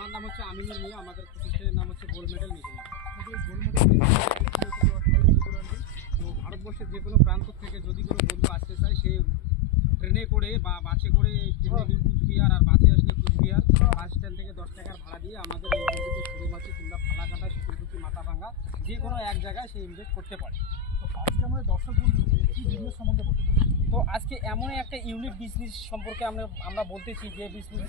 আমার নাম হচ্ছে আমিনুল মিয়া, আমাদের প্রতিষ্ঠানের নাম হচ্ছে গোল্ড মেডেল মেশিনারি। তো ভারতবর্ষের যে কোনো প্রান্ত থেকে যদি কোনো বন্ধু আসতে চায়, সে ট্রেনে করে বা বাসে করে, ট্রেনে নিউ কুচবিহার আর বাসে আসলে কুচবিহার বাস স্ট্যান্ড থেকে 10 টাকার ভাড়া দিয়ে আমাদের এই বন্ধুকে শোরুম আছে, কিংবা ফালাকাটা, শিকুলকুচি, মাথাভাঙ্গা, যে কোনো এক জায়গায় সে ইনভেস্ট করতে পারে। তো আজকে আমাদের দর্শক বন্ধু কি বিজনেস সম্বন্ধে বলতে পারি? তো আজকে এমনই একটা ইউনিক বিজনেস সম্পর্কে আমরা বলতেছি, যে বিজনেস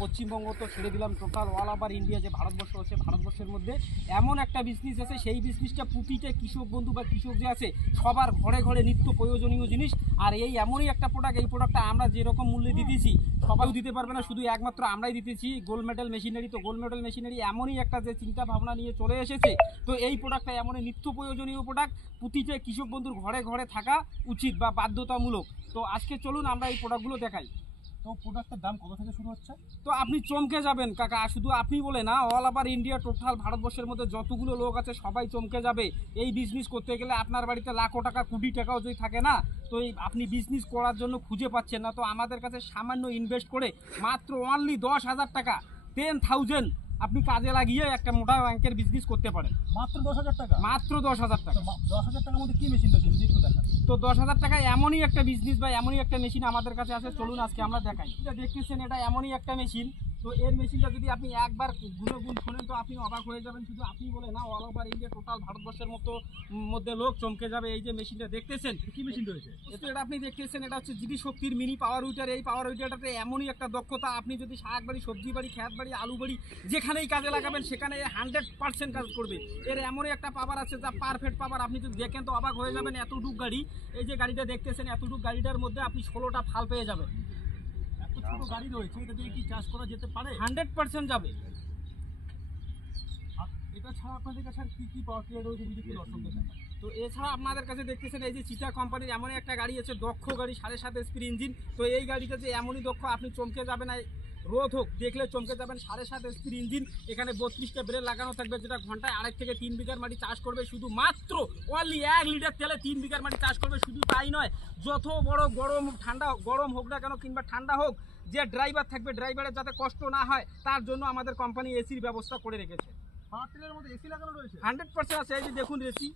পশ্চিমবঙ্গ তো ছেড়ে দিলাম, টোটাল অল ওভার ইন্ডিয়া যে ভারতবর্ষ আছে, ভারতবর্ষের মধ্যে এমন একটা বিজনেস আছে, সেই বিজনেসটা প্রতিটা কৃষক বন্ধু বা কৃষক যে আছে সবার ঘরে ঘরে নিত্য প্রয়োজনীয় জিনিস। আর এই এমনই একটা প্রোডাক্ট, এই প্রোডাক্টটা আমরা যেরকম মূল্যে দিতেছি সবাই দিতে পারবে না, শুধু একমাত্র আমরাই দিতেছি, গোল্ড মেডেল মেশিনারি। তো গোল্ড মেডেল মেশিনারি এমনই একটা যে চিন্তা ভাবনা নিয়ে চলে এসেছে, তো এই প্রোডাক্টটা এমনই নিত্য প্রয়োজনীয় প্রোডাক্ট, প্রতিটা কৃষক বন্ধুর ঘরে ঘরে থাকা উচিত বা বাধ্যতামূলক। তো আজকে চলুন আমরা এই প্রোডাক্টগুলো দেখাই। তো প্রোডাক্টের দাম কত থেকে শুরু হচ্ছে? তো আপনি চমকে যাবেন কাকা, শুধু আপনি বলে না, অল ওভার ইন্ডিয়া টোটাল ভারতবর্ষের মধ্যে যতগুলো লোক আছে সবাই চমকে যাবে। এই বিজনেস করতে গেলে আপনার বাড়িতে লাখো টাকা, কোটি টাকাও যদি থাকে না, তো এই আপনি বিজনেস করার জন্য খুঁজে পাচ্ছেন না, তো আমাদের কাছে সামান্য ইনভেস্ট করে মাত্র অনলি 10,000 টাকা, 10,000 আপনি কাজে লাগিয়ে একটা মোটা ব্যাংকের বিজনেস করতে পারেন। মাত্র 10,000 টাকা? মাত্র 10,000 টাকা। 10,000 টাকার মধ্যে কি মেশিন রয়েছে যদি একটু দেখান। তো 10,000 টাকায় এমনই একটা বিজনেস বা এমনই একটা মেশিন আমাদের কাছে আছে, চলুন আজকে আমরা দেখাই। এটা দেখতেছেন, এটা এমনই একটা মেশিন। তো এর মেশিনটা যদি আপনি একবার গুণগুণ শোনেন তো আপনি অবাক হয়ে যাবেন। শুধু আপনি বলে না, অল ওভার ইন্ডিয়া টোটাল ভারতবর্ষের মধ্যে লোক চমকে যাবে। এই যে মেশিনটা দেখতেছেন, কি মেশিন রয়েছে? এটা আপনি দেখতেছেন, এটা হচ্ছে জিডি শক্তির মিনি পাওয়ার উইটার। এই পাওয়ার উইটারটাতে এমনই একটা দক্ষতা, আপনি যদি শাক বাড়ি, সবজি বাড়ি, খেত বাড়ি, আলু বাড়ি যেখানেই কাজে লাগাবেন সেখানে 100% কাজ করবে। এর এমনই একটা পাওয়ার আছে যা পারফেক্ট পাওয়ার। আপনি যদি দেখেন তো অবাক হয়ে যাবেন। এতটুক গাড়ি, এই যে গাড়িটা দেখতেছেন, এতটুক গাড়িটার মধ্যে আপনি 16টা ফাল পেয়ে যাবেন। এত ছোট গাড়ি রয়েছে, এটা দিয়ে কি চাষ করা যেতে পারে? 100% যাবে। আর এটা ছাড়া আপনাদের কাছে আর কি কি পাওয়ার টিলার রয়েছে যদি একটু দর্শকদের দেখান। তো এছাড়া আপনাদের কাছে দেখতেছেন, এই যে চিটা কোম্পানির এমনই একটা গাড়ি আছে, দক্ষ গাড়ি, 7.5 HP ইঞ্জিন। তো এই গাড়িটা যে এমনই দক্ষ, আপনি চমকে যাবেন। রোদ হোক দেখলে চমকে যাবেন। 7.5 HP ইঞ্জিন, এখানে 32টা ব্রেক লাগানো থাকবে, যেটা ঘন্টায় 2.5 থেকে 3 বিঘার মাটি চাষ করবে। শুধু মাত্র অনলি 1 লিটার তেলে 3 বিঘার মাটি চাষ করবে। শুধু তাই নয়, যত বড় গরম হোক না কেন কিংবা ঠান্ডা হোক, যে ড্রাইভার থাকবে, ড্রাইভারের যাতে কষ্ট না হয় তার জন্য আমাদের কোম্পানি এসির ব্যবস্থা করে রেখেছে। পাওয়ার টিলারের মধ্যে এসি লাগানো রয়েছে? 100% আছে। এই যে দেখুন এসি,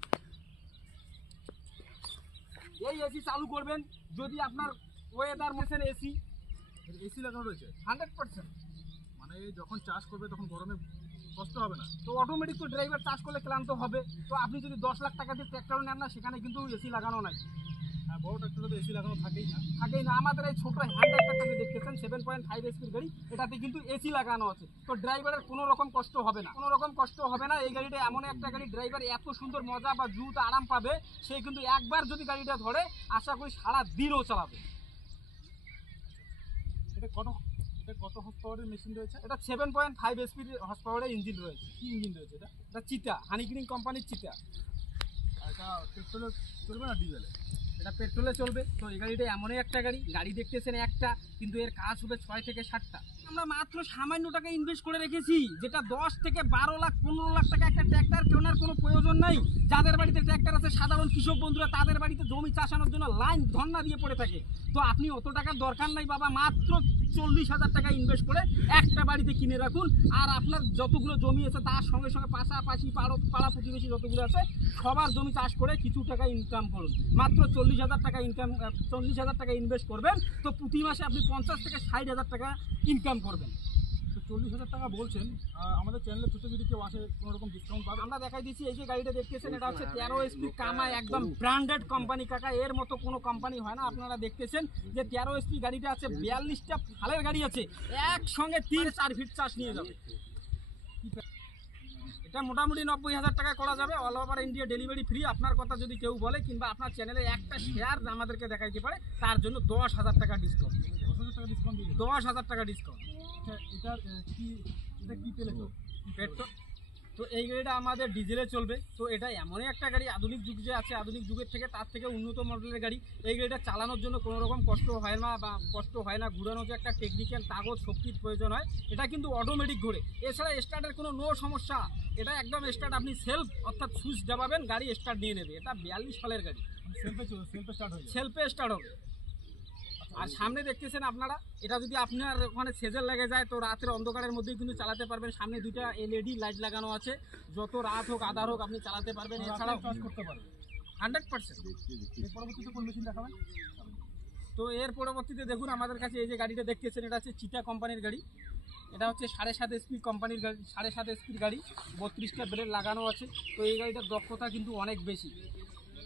এই এসি চালু করবেন যদি আপনার ওয়েদার মেশিন এসি লাগানো রয়েছে 100%। মানে যখন চাষ করবে তখন গরমে কষ্ট হবে না? তো অটোমেটিক তো ড্রাইভার চাষ করলে ক্লান্ত হবে। তো আপনি যদি 10 লাখ টাকা দিয়ে ট্র্যাক্টর নেন না, সেখানে কিন্তু এসি লাগানো নাই। হ্যাঁ, বড় ট্রাক্টরে তো এসি লাগানো থাকেই না। আমাদের এই ছোট হ্যান্ড ট্র্যাক্টরটাকে দেখতেছেন, 7.5 HP গাড়ি, এটাতে কিন্তু এসি লাগানো আছে। তো ড্রাইভারের কোনো রকম কষ্ট হবে না, এই গাড়িটা এমন একটা গাড়ি, ড্রাইভার এত সুন্দর মজা বা জুত আরাম পাবে, সে কিন্তু একবার যদি গাড়িটা ধরে আশা করি সারা দিনও চালাবে। এটা কত হর্স পাওয়ারের মেশিন রয়েছে? এটা 7.5 HP হর্স পাওয়ারের ইঞ্জিন রয়েছে। কি ইঞ্জিন রয়েছে এটা? এটা চিতা, হানিগ্রিন কোম্পানির চিতা। এটা পেট্রোলে চলবে না ডিজেলে? এটা পেট্রোলে চলবে। তো এই গাড়িটা এমনই একটা গাড়ি দেখতেছেন একটা, কিন্তু এর কাজ হবে 6 থেকে 7টা। আমরা মাত্র সামান্য টাকা ইনভেস্ট করে রেখেছি, যেটা 10 থেকে 12 লাখ 15 লাখ টাকা একটা ট্র্যাক্টর কেনার কোনো প্রয়োজন নাই। যাদের বাড়িতে ট্র্যাক্টর আছে, সাধারণ কৃষক বন্ধুরা, তাদের বাড়িতে জমি চাষানোর জন্য লাইন ধর্না দিয়ে পড়ে থাকে। তো আপনি অত টাকার দরকার নাই বাবা, মাত্র 40,000 টাকা ইনভেস্ট করে একটা বাড়িতে কিনে রাখুন। আর আপনার যতগুলো জমি আছে তার সঙ্গে সঙ্গে পাশাপাশি পাড়া প্রতিবেশী যতগুলো আছে সবার জমি চাষ করে কিছু টাকা ইনকাম করুন। মাত্র 40,000 টাকা ইনভেস্ট করবেন, তো প্রতি মাসে আপনি 50 থেকে 60,000 টাকা ইনকাম করবেন। তো 40,000 টাকা বলছেন, আমাদের চ্যানেলে থ্রুতে যদি কেউ আসে কোনো রকম ডিসকাউন্ট পাবে? আমরা দেখাই দিচ্ছি। এই যে গাড়িটা দেখতেছেন, এটা হচ্ছে 13 HP কামাই, একদম ব্র্যান্ডেড কোম্পানি কাকা, এর মতো কোনো কোম্পানি হয় না। আপনারা দেখতেছেন যে 13 HP গাড়িটা আছে, 42টা ফালের গাড়ি আছে, একসঙ্গে 3-4 ফিট চাষ নিয়ে যাবে। এটা মোটামুটি 90,000 টাকা করা যাবে, all over India delivery free. আপনার কথা যদি কেউ বলে কিংবা আপনার চ্যানেলে একটা শেয়ার আমাদেরকে দেখাইতে পারে, তার জন্য 10,000 টাকা ডিসকাউন্ট। 10,000 টাকা ডিসকাউন্ট দিয়ে 10,000 টাকা ডিসকাউন্ট। এটা কি তেলে চলবে? পেট্রোল। তো এই গাড়িটা আমাদের ডিজেলে চলবে। তো এটা এমনই একটা গাড়ি, আধুনিক যুগ যে আছে, আধুনিক যুগের থেকে তার থেকে উন্নত মডেলের গাড়ি। এই গাড়িটা চালানোর জন্য কোনো রকম কষ্ট হয় না ঘুরানোর যে একটা টেকনিক্যাল কাগজ শক্তির প্রয়োজন হয়, এটা কিন্তু অটোমেটিক ঘোরে। এছাড়া স্টার্টের কোনো সমস্যা, এটা একদম স্টার্ট, আপনি সেলফ অর্থাৎ সুইচ দাবাবেন, গাড়ি স্টার্ট নিয়ে নেবে। এটা 42 সালের গাড়ি, সেলফে স্টার্ট হয়ে যাবে? সেলফে স্টার্ট হবে। আর সামনে দেখতেছেন আপনারা, এটা যদি আপনার ওখানে সেজেল লেগে যায় তো রাতের অন্ধকারের মধ্যেই কিন্তু চালাতে পারবেন। সামনে দুইটা এলইডি লাইট লাগানো আছে, যত রাত হোক আধার হোক আপনি চালাতে পারবেন। এছাড়াও চার্জ করতে পারবে 100%। এর পরবর্তীতে কোন মেশিন দেখাবেন? তো এর পরবর্তীতে দেখুন আমাদের কাছে এই যে গাড়িটা দেখতেছেন, এটা হচ্ছে চিটা কোম্পানির গাড়ি। এটা হচ্ছে 7.5 স্পিড কোম্পানির গাড়ি, 7.5 স্পিড গাড়ি, 32টা ব্রেক লাগানো আছে। তো এই গাড়িটার দক্ষতা কিন্তু অনেক বেশি,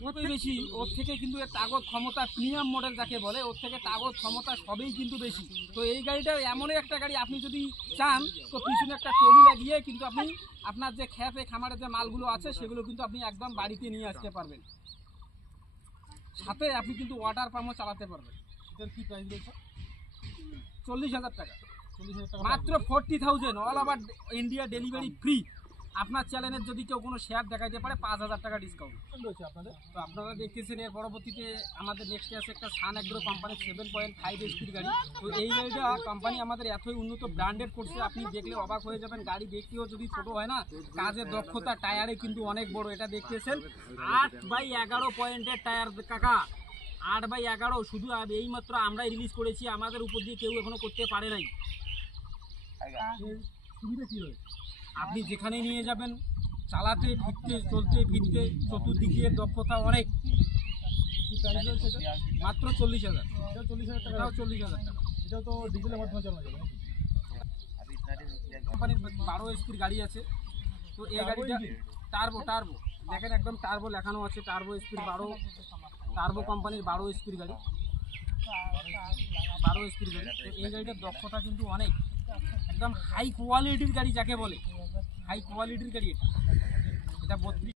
কতই বেশি, ওর থেকে কিন্তু এর তাগদ ক্ষমতা, প্রিমিয়াম মডেল যাকে বলে, ওর থেকে তাগদ ক্ষমতা সবই কিন্তু বেশি। তো এই গাড়িটা এমনই একটা গাড়ি, আপনি যদি চান তো পিছনে একটা ট্রলি লাগিয়ে কিন্তু আপনি আপনার যে খেতে খামারের যে মালগুলো আছে সেগুলো কিন্তু আপনি একদম বাড়িতে নিয়ে আসতে পারবেন। সাথে আপনি কিন্তু ওয়াটার পাম্পও চালাতে পারবেন। এটার কি প্রাইস রয়েছে? 40,000 টাকা, 40,000 টাকা মাত্র 40,000, all over India delivery free. আপনার চ্যানেলের যদি কেউ কোনো শেয়ার দেখাইতে পারে 5,000 টাকা ডিসকাউন্ট রয়েছে আপনাদের। তো আপনারা দেখতেছেন। এর পরবর্তীতে আমাদের নেক্সটে আছে একটা সান এগ্রো কোম্পানির 7.5 স্পিড গাড়ি। তো এই গাড়িটা কোম্পানি আমাদের এতই উন্নত ব্র্যান্ডেড করছে, আপনি দেখলে অবাক হয়ে যাবেন। গাড়ি দেখতেও যদি ছোট হয় না, কাজের দক্ষতা, টায়ারে কিন্তু অনেক বড়। এটা দেখতেছেন 8/11 পয়েন্টের টায়ার কাকা, 8/11। শুধু এই মাত্র আমরাই রিলিজ করেছি, আমাদের উপর দিয়ে কেউ এখনো করতে পারে নাই। এর সুবিধা কি রয়েছে? আপনি যেখানে নিয়ে যাবেন, চালাতে ফিরতে, চলতে ফিরতে, চতুর্দিকে দক্ষতা অনেক। কি প্রাইস রয়েছে এটা? মাত্র 40,000, এটাও 40,000 টাকা। এটাও 40,000 টাকা। এটাও তো ডিজেলের মাধ্যমে চালানো যাবে নাকি? কোম্পানির 12 স্পিড গাড়ি আছে। তো এই গাড়িটা টার্বো, দেখেন একদম টার্বো লেখানো আছে, টার্বো স্পিড 12, টার্বো কোম্পানির 12 স্পিড গাড়ি, 12 স্পিড গাড়ি। তো এই গাড়িটার দক্ষতা কিন্তু অনেক, একদম হাই কোয়ালিটির গাড়ি যাকে বলে, হাই কোয়ালিটির গাড়ি এটা। এটা 32